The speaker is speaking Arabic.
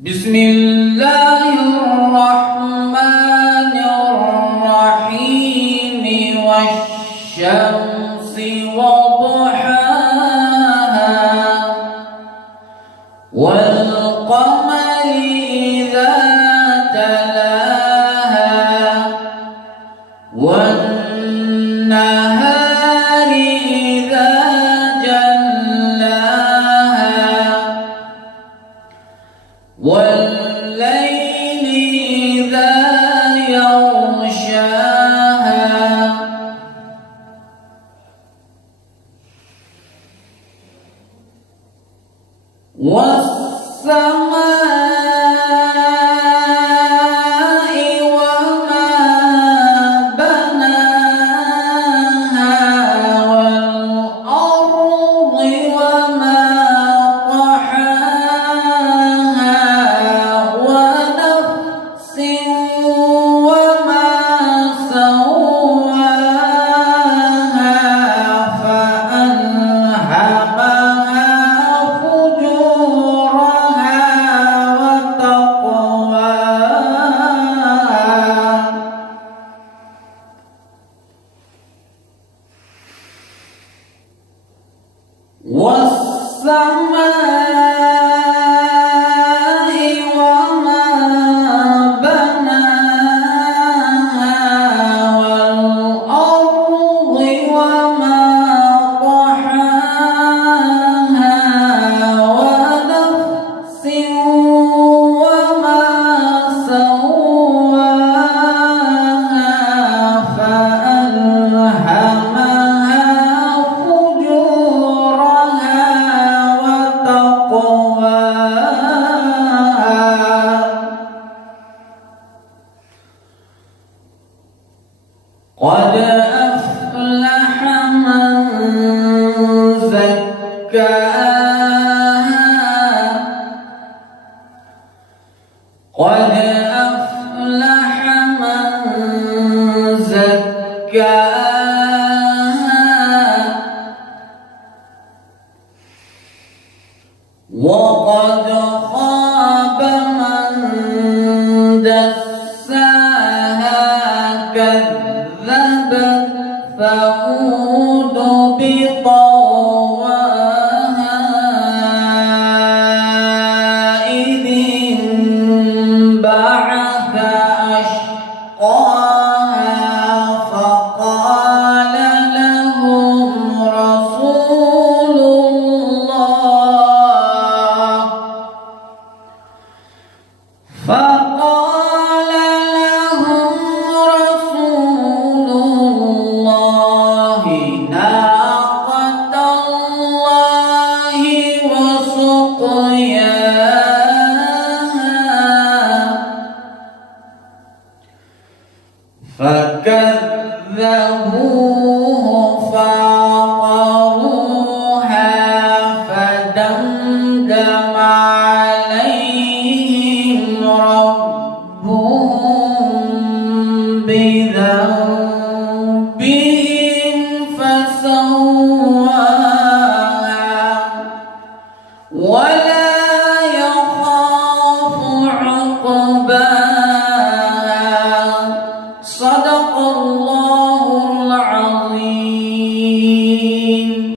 بسم الله الرحمن الرحيم والشمس وضحاها والقمر إذا تلاها والنهار إذا جلاها والليل إذا يغشاها والسماء وما بناها والأرض وما طحاها ونفس وما سواها فألهمها فجورها وتقواها والسماء وما بناها والأرض وما طحاها ونفس وما سواها فألهمها فجورها وتقواها قد أفلح من زكاها قد أفلح من زكاها وقد خاب من دساها كذبت ثمود بطغواها إذ انبعث أشقاها فقال لهم رسول الله ناقة الله وسقياها فكذبوه فعقروها فدمدم عليهم ربهم بذنبهم فسواها